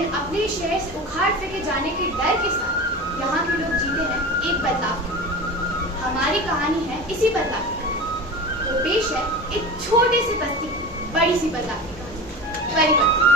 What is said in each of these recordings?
दिन अपने शहर से उखाड़ फेंके जाने के डर के साथ यहाँ के लोग जीते हैं एक बदलाव की। हमारी कहानी है इसी बदलाव की कहानी। तो पेश है एक छोटे से बस्ती की बड़ी सी बदलाव की कहानी, परिवर्तन।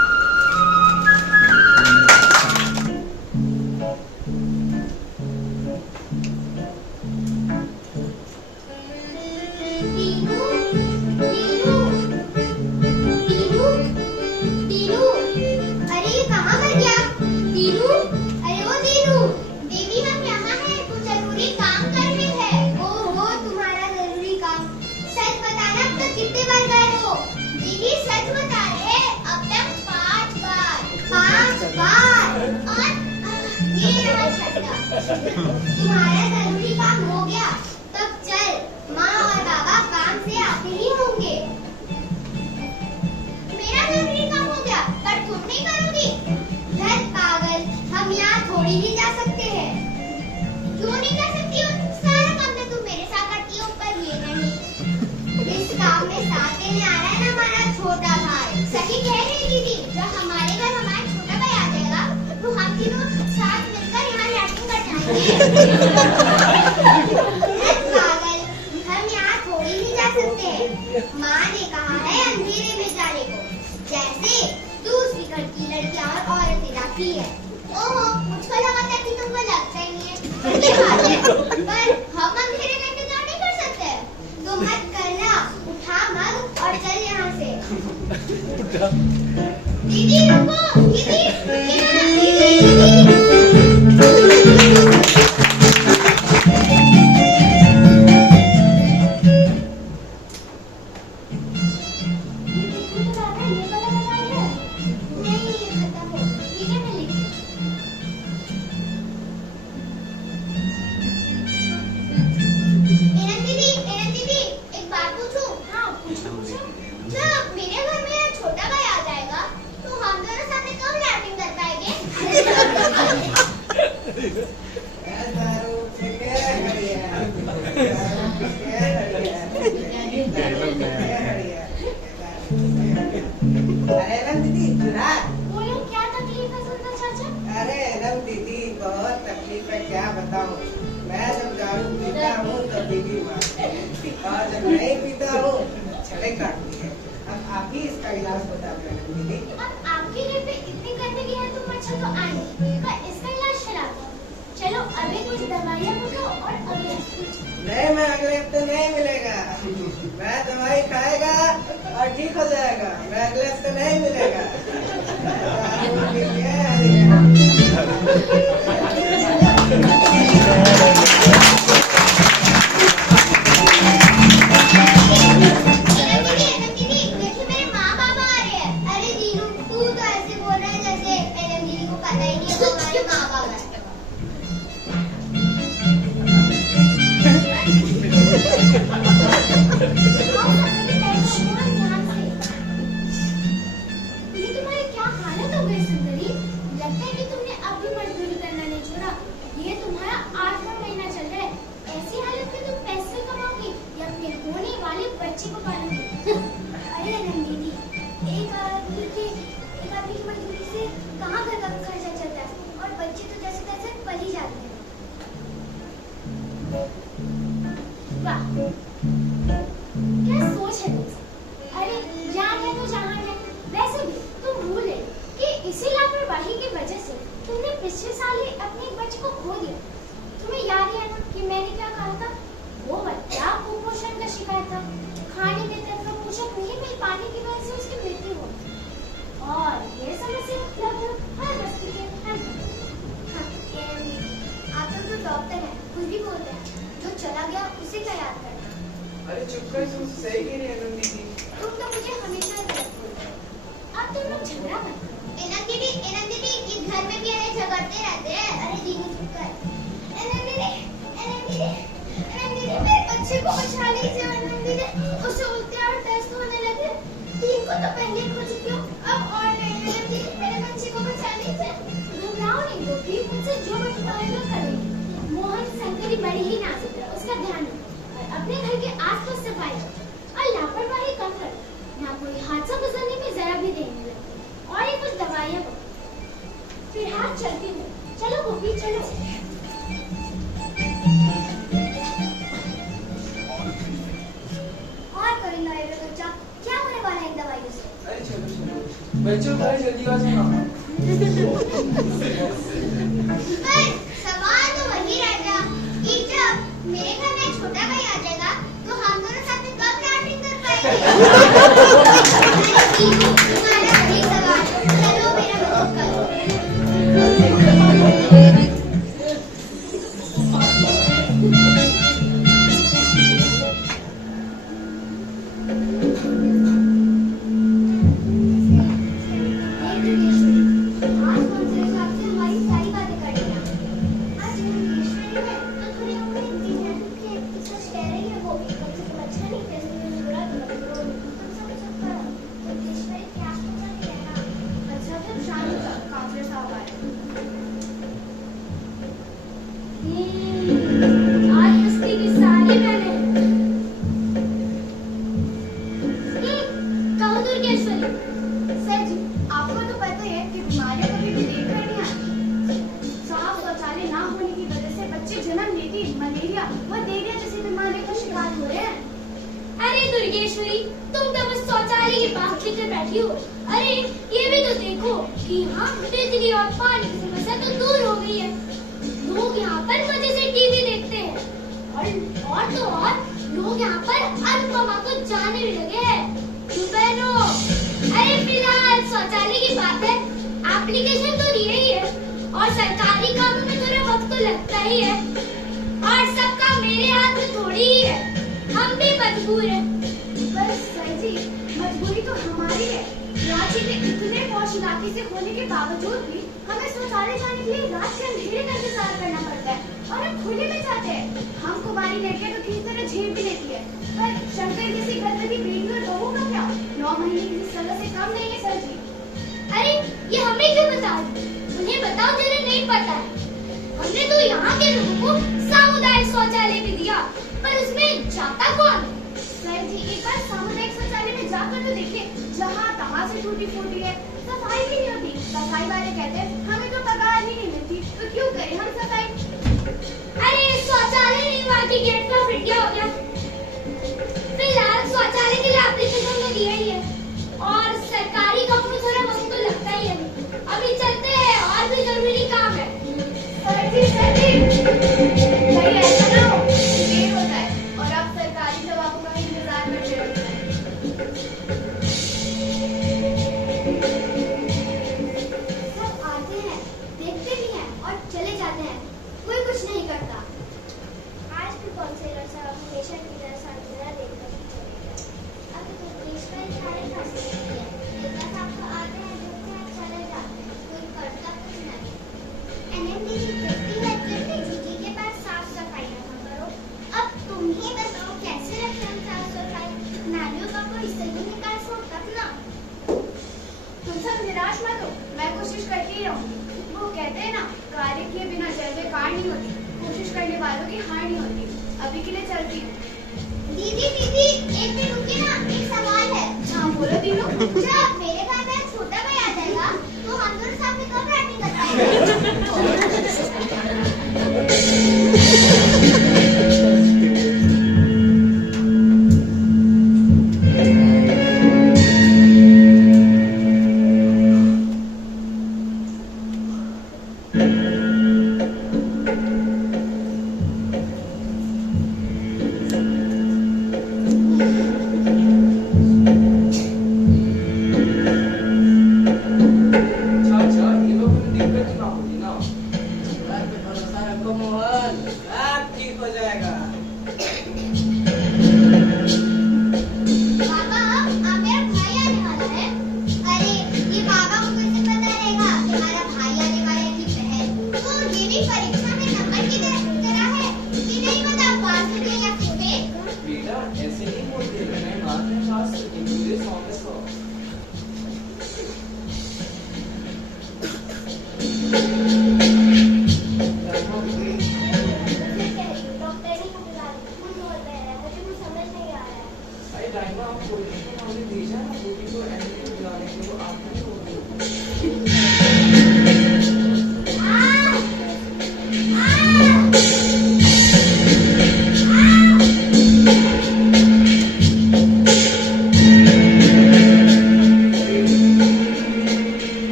तुम्हारा जरूरी काम हो गया, तब चल। माँ और बाबा काम से आते ही होंगे। मेरा जरूरी काम हो गया, पर तुम नहीं करोगी? धत पागल, हम यहाँ थोड़ी ही जा सकते हैं। क्यों नहीं जा सकती हो? सारा काम तो तुम मेरे साथ करती हो, पर ये नहीं। इस काम में साथ देने आ रहा है ना हमारा छोटा भाई। सही कह रही दीदी, जब हमारे घर हमारा छोटा भाई आ जाएगा, तो हम तीनों साथ मिलकर यहाँ लैट्रिन कर जाएंगे। हम यहाँ थोड़ी ही जा सकते हैं। माँ ने कहा है अंधेरे में जाने को, जैसे दूसरी घर की लड़कियाँ और औरतें जाती है। ओहो, मुझको लगा था कि तुमको लगता ही नहीं है। पर हम अंधेरे में तो नहीं कर सकते। तो मत करना, उठा मग और चल यहाँ से। दीदी रुको, दीदी। नहीं, मैं अगले हफ्ते नहीं मिलेगा। मैं दवाई खाएगा और ठीक हो जाएगा। मैं अगले हफ्ते नहीं मिलेगा। आज चलती हूँ। चलो गोपी चलो। और करेंगे मेरे बच्चा, क्या होने वाला है इन दवाइयों से? अरे चलो बच्चों भाई जल्दी आ जाना। पर सवाल तो वही रह गया कि जब मेरे घर में छोटा भाई आ जाएगा तो हम दोनों साथ में कब राफ्टिंग कर पाएंगे? तुम्हारा वही सवाल। चलो मेरा मदद करो।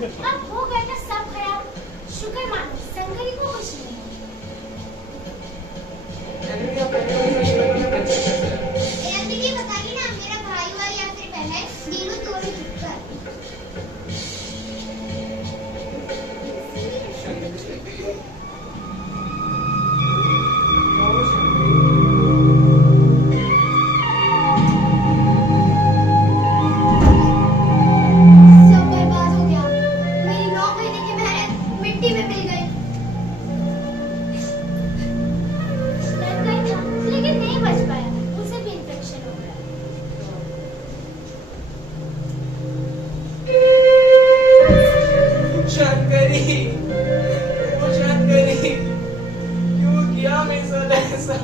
अब हो गया था सब खराब। शुक्र मानो शंकरी को कुछ नहीं। ये बताइए ना, मेरा भाई वाली या फिर बहन तीनों दोनों चुपकर। सब बर्बाद हो गया। मेरी 9 महीने की मेहनत मिट्टी में मिल गई। डर गई था लेकिन नहीं बच पाया, उसे भी इन्फेक्शन हो गया। शंकरी, ओ शंकरी, क्यों किया मेरे साथ ऐसा?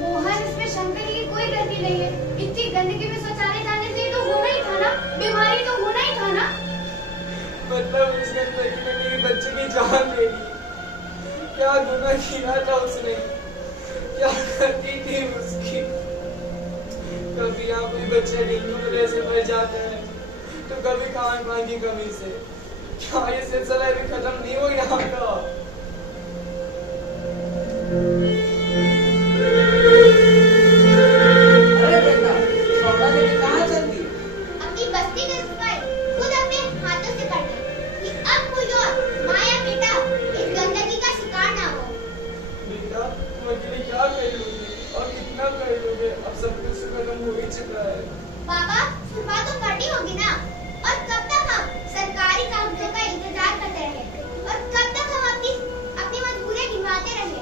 मोहन, इसमें शंकरी की कोई गलती नहीं है। इतनी गंदगी में शौचालय जाने से तो होना ही था ना, बीमारी तो होना ही था ना। मतलब उस गंदगी ने मेरे बच्चे की जान ले ली। क्या गुनाह किया था उसने? क्या करती थी उसकी? कभी यहाँ कोई बच्चे डेंगू वजह से मर जाते हैं, तो कभी खान पान की कमी से। क्या ये सिलसिला अभी खत्म नहीं हो यहाँ का? अरे बेटा, सौदा लेके कहाँ चलती है? अपनी बस्ती के सफाई खुद अपने हाथों से करना कि अब कोई और माँ या बेटा इस गंदगी का शिकार ना हो। बेटा, तुम अकेले क्या कर लोगे और कितना कर लोगे? अब सब कुछ खत्म हो ही चुका है। बाबा, शुरुआत तो करनी होगी ना। और कब तक हम सरकारी कागजों का इंतजार करते रहे? और कब तक हम अपनी मजबूरियां गिनवाते रहे?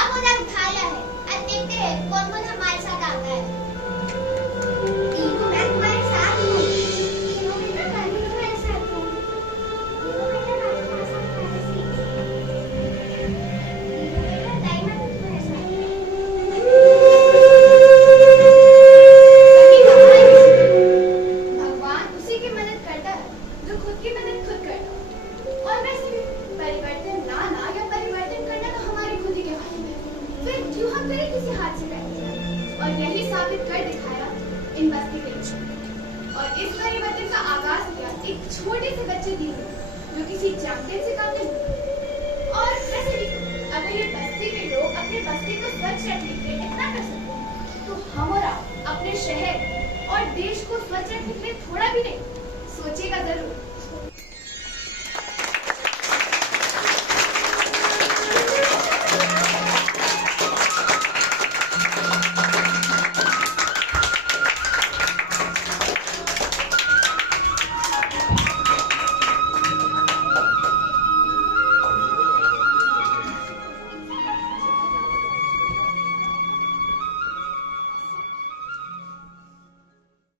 अब उधर उठाया है, अब देखते हैं कौन कौन हमारे साथ आता है। तीनों मैं तुम्हारे साथ हूँ। तीनों बेटा मैं भी तुम्हारे साथ हूँ। तीनों बेटा मैं तुम्हारे साथ पहले से ही थी। तीनों बेटा दाइमा तुम्हारे साथ है। सही कहा है किसी ने। भगवान उसी की मदद करता है जो खुद की मदद खुद करता है। और वैसे भी परिवर्तन लाना या परिवर्तन करना तो हमारे खुद ही के हाथ में है। फिर क्यों हम करें किसी हाथ से करने? और यही साबित कर दिखाया इन बस्ती के लोगों ने। और इस परिवर्तन का आगाज किया एक छोटे से बच्चे दीन ने, जो किसी चैंपियन से कम नहीं। और वैसे भी अगर ये बस्ती के लोग अपने बस्ती को स्वच्छ रखने के लिए इतना कर सकते हैं, तो हम और आप अपने शहर और देश को स्वच्छ रखने के लिए थोड़ा भी नहीं सोचेगा जरूर।